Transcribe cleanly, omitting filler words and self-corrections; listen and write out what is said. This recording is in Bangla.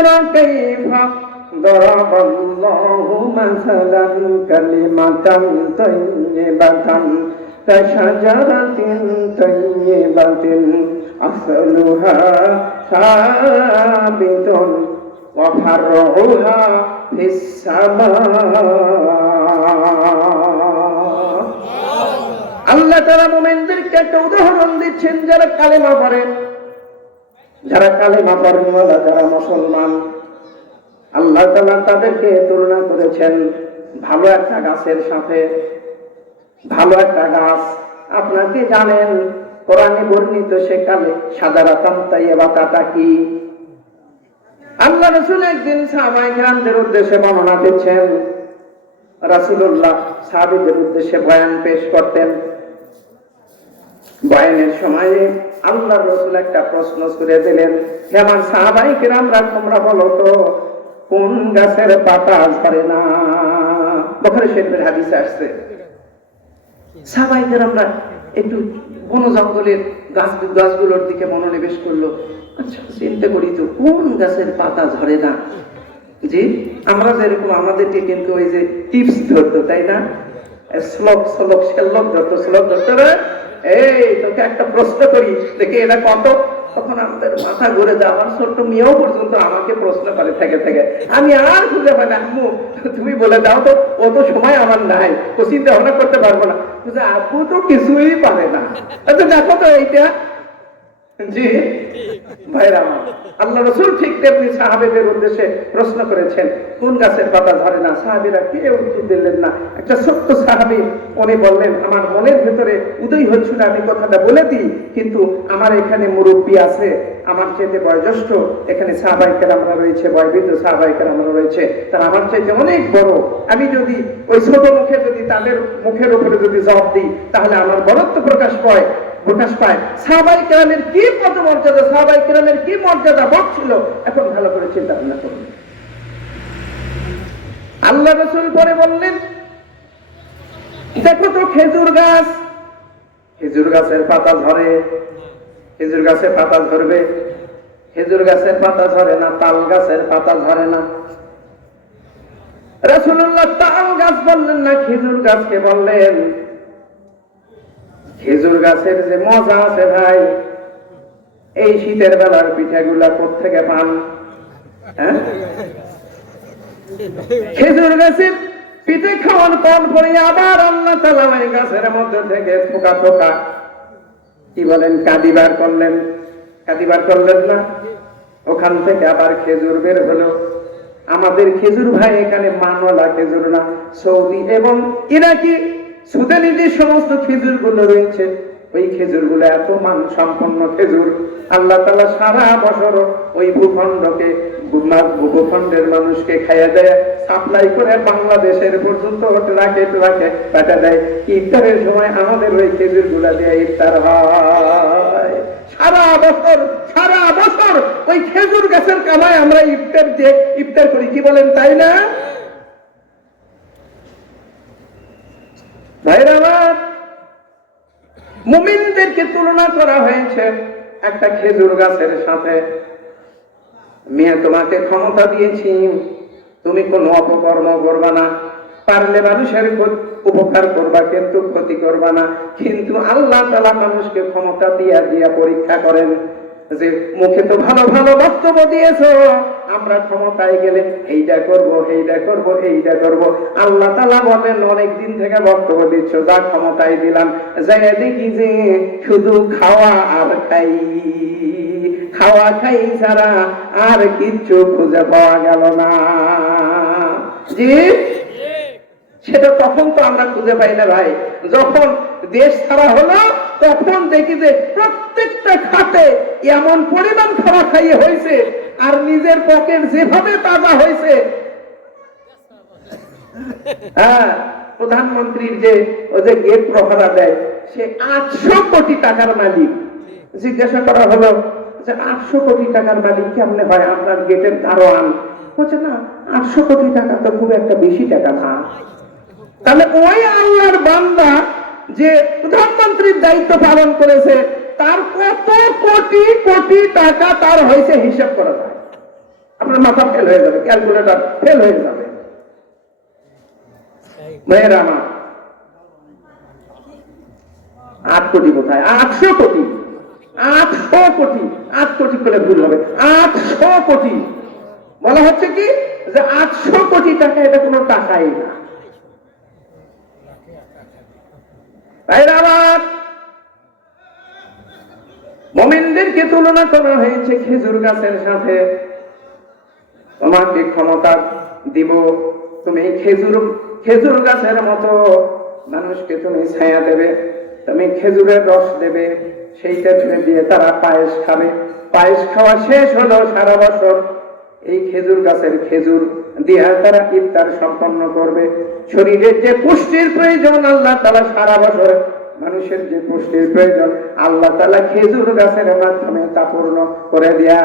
ترى كيف ضرب الله مثلا كلمة طيبة كشجرة طيبة أصلها ثابت وفرعها في السماء আল্লাহ তাআলা মুমিনদেরকে একটা উদাহরণ দিচ্ছেন যারা কালেমা পড়ে, যারা কালেমা পড়েওয়ালা, যারা মুসলমান। আল্লাহ তাআলা তাদেরকে তুলনা করেছেন ভালো একটা গাছের সাথে। ভালো একটা গাছ আপনারা কি জানেন? কোরআনে বর্ণিত সেকালে সাজারাতান তাইয়্যিবাতাটা কি? আল্লাহ রাসূল একদিন সাহাবায়ে কেরামদের উদ্দেশ্যে বর্ণনা দিচ্ছেন। রাসূলুল্লাহ সাহাবীদের উদ্দেশ্যে বয়ান পেশ করতেন। বয়ানের সময় আল্লাহর রাসূল একটা প্রশ্ন ছুড়ে দিলেন, হে আমার সাহাবায়ে কেরামরা, তোমরা বলো তো কোন গাছের পাতা ঝরে না? বুখারী শরীফের হাদিসে আসছে। সাহাবায়ে কেরামরা একটু বন জঙ্গলের গাছগুলোর দিকে মনোনিবেশ করলো। আচ্ছা, চিন্তা করি তো কোন গাছের পাতা ঝরে না। জি, আমরা যেরকম আমাদেরকে কিন্তু ওই যে টিপস ধরতো, তাই না? শ্লোক ধরতো, এই তোকে একটা প্রশ্ন করি, দেখে এটা কত? তখন আমাদের মাথা ঘুরে যায়। আমার ছোট্ট মেয়েও পর্যন্ত আমাকে প্রশ্ন করে থেকে থেকে, আমি আর খুঁজে পাই না। আম্মু তুমি বলে দাও তো, ও তো সময় আমার নাই, তো চিন্তা ভাবনা করতে পারবো না। আব্বু তো কিছুই পারে না। আচ্ছা দেখো তো এইটা। জি ভাইরা আমার, আল্লাহ রাসূল ঠিক তেমনি সাহাবীদের উদ্দেশ্যে প্রশ্ন করেছেন কোন গাছের পাতা ধরে না। সাহাবীরা কেউ উত্তর দিলেন না। একটা ছোট্ট সাহাবী উনি বললেন, আমার মনের ভিতরে উদয় হচ্ছিল আমি কথাটা বলে দিই, কিন্তু আমার এখানে মুরব্বী আছে, আমার চাইতে বয়োজ্যেষ্ঠ এখানে সাহাবায়ে কেরামরা রয়েছে, বয়োবৃদ্ধ সাহাবায়ে কেরামরা রয়েছে, তারা আমার চাইতে অনেক বড়। আমি যদি ওই ছোট মুখে যদি তাদের মুখের উপরে যদি জবাব দিই, তাহলে আমার বড়ত্ব প্রকাশ পায়। সাহাবায়ে কেরামের কি পদমর্যাদা, সাহাবায়ে কেরামের কি মর্যাদা বড় ছিল, এখন ভালো করে চিন্তা ভাবনা করুন। আল্লাহ রাসূল পরে বললেন, দেখো তো খেজুর গাছ, খেজুর গাছের পাতা ঝরে, খেজুর গাছের পাতা ঝরবে, খেজুর গাছের পাতা ঝরে না, তাল গাছের পাতা ঝরে না। রাসূলুল্লাহ তাল গাছ বললেন না, খেজুর গাছকে বললেন। খেজুর গাছের যে মজা আছে ভাই, এই শীতের বেলার পিঠাগুলা কোত্থেকে পান? হ্যাঁ, খেজুর গাছের পিঠে খাওয়ার পর পরে আবার আল্লাহ তাআলা ওই গাছের মধ্যে থেকে থোকা থোকা কি বলেন কাঁদিবার করলেন, কাঁদিবার করলেন না, ওখান থেকে আবার খেজুর বের হলো। আমাদের খেজুর ভাই এখানে মানওয়ালা খেজুর না, সৌদি এবং ইরাকি সুদানি যে সমস্ত খেজুর গুলো রয়েছে, ওই খেজুর গুলো এত মান সম্পন্ন খেজুর। আল্লাহ তাআলা সারা বছর ওই ভূখণ্ডকে, ভূখণ্ডের মানুষকে খাইয়া দেয়, সাপ্লাই করে বাংলাদেশের পর্যন্ত ট্রাকে ট্রাকে পাঠা দেয়। ইফতারের সময় আমাদের ওই খেজুর গুলা দিয়ে ইফতার হয়। সারা বছর ওই খেজুর গাছের কামায় আমরা ইফতার করি, কি বলেন তাই না ভাইরা আমার? মুমিনদেরকে তুলনা করা হয়েছে একটা খেজুর গাছের সাথে। মেয়ে তোমাকে ক্ষমতা দিয়েছি, তুমি কোনো অপকর্ম করবা না, পারলে মানুষের উপকার করবা কিন্তু ক্ষতি করবা না। কিন্তু আল্লাহ তাআলা মানুষকে ক্ষমতা দিয়া পরীক্ষা করেন যে মুখে তো ভালো ভালো বক্তব্য দিয়েছো, আমরা ক্ষমতায় গেলে এইটা করব, এইটা করব, এইটা করব। আল্লাহ তাআলা বলেন অনেকদিন থেকে বক্তব্য দিচ্ছ, যা ক্ষমতায় দিলাম, যাই দেখি যে শুধু খাওয়া আর খাই, খাওয়া খাই ছাড়া আর কিচ্ছু খুঁজে পাওয়া গেল না। জি, সেটা তখন তো আমরা খুঁজে পাই না ভাই, যখন দেশ ছাড়া হলো তখন দেখি যে প্রত্যেকটা খাতে এমন পরিমাণ খাওয়া খাইয়ে হয়েছে, আর নিজের পকেট যেভাবে তাজা হয়েছে। হ্যাঁ, প্রধানমন্ত্রীর যে ওই যে গেট প্রহারা দেয়, সে 800 কোটি টাকার মালিক। জিজ্ঞাসা করা হলো যে 800 কোটি টাকার মালিক কেমনে হয়, আপনার গেটের দারোয়ান? বলছে না, 800 কোটি টাকা তো খুব একটা বেশি টাকা না। তাহলে ওই আল্লাহর বান্দা যে প্রধানমন্ত্রীর দায়িত্ব পালন করেছে, তার কত কোটি কোটি টাকা তার হয়েছে হিসাব করা যায়। আপনার মাথা ফেল হয়ে যাবে, ক্যালকুলেটর ফেল হয়ে যাবে। মেয়েরা আমার 8 কোটি কোথায়, 800 কোটি, 800 কোটি, 8 কোটি করে ভুল হবে, 800 কোটি বলা হচ্ছে কি যে 800 কোটি টাকা, এটা কোনো টাকাই না। মুমিনদেরকে তুলনা করা হয়েছে খেজুর গাছের সাথে। তোমাকে ক্ষমতা দিব, তুমি খেজুর গাছের মতো মানুষকে তুমি ছায়া দেবে, তুমি খেজুরের রস দেবে, সেইটা দিয়ে তারা পায়েস খাবে। পায়েস খাওয়া শেষ হলো সারা বছর এই খেজুর গাছের খেজুর দিয়ে তারা ইফতার সম্পন্ন করবে। শরীরের যে পুষ্টির প্রয়োজন আল্লাহ তাআলা সারা বছর মানুষের যে পুষ্টির প্রয়োজন আল্লাহ তাআলা খেজুর গাছের মাধ্যমে তা পূর্ণ করে দেয়া।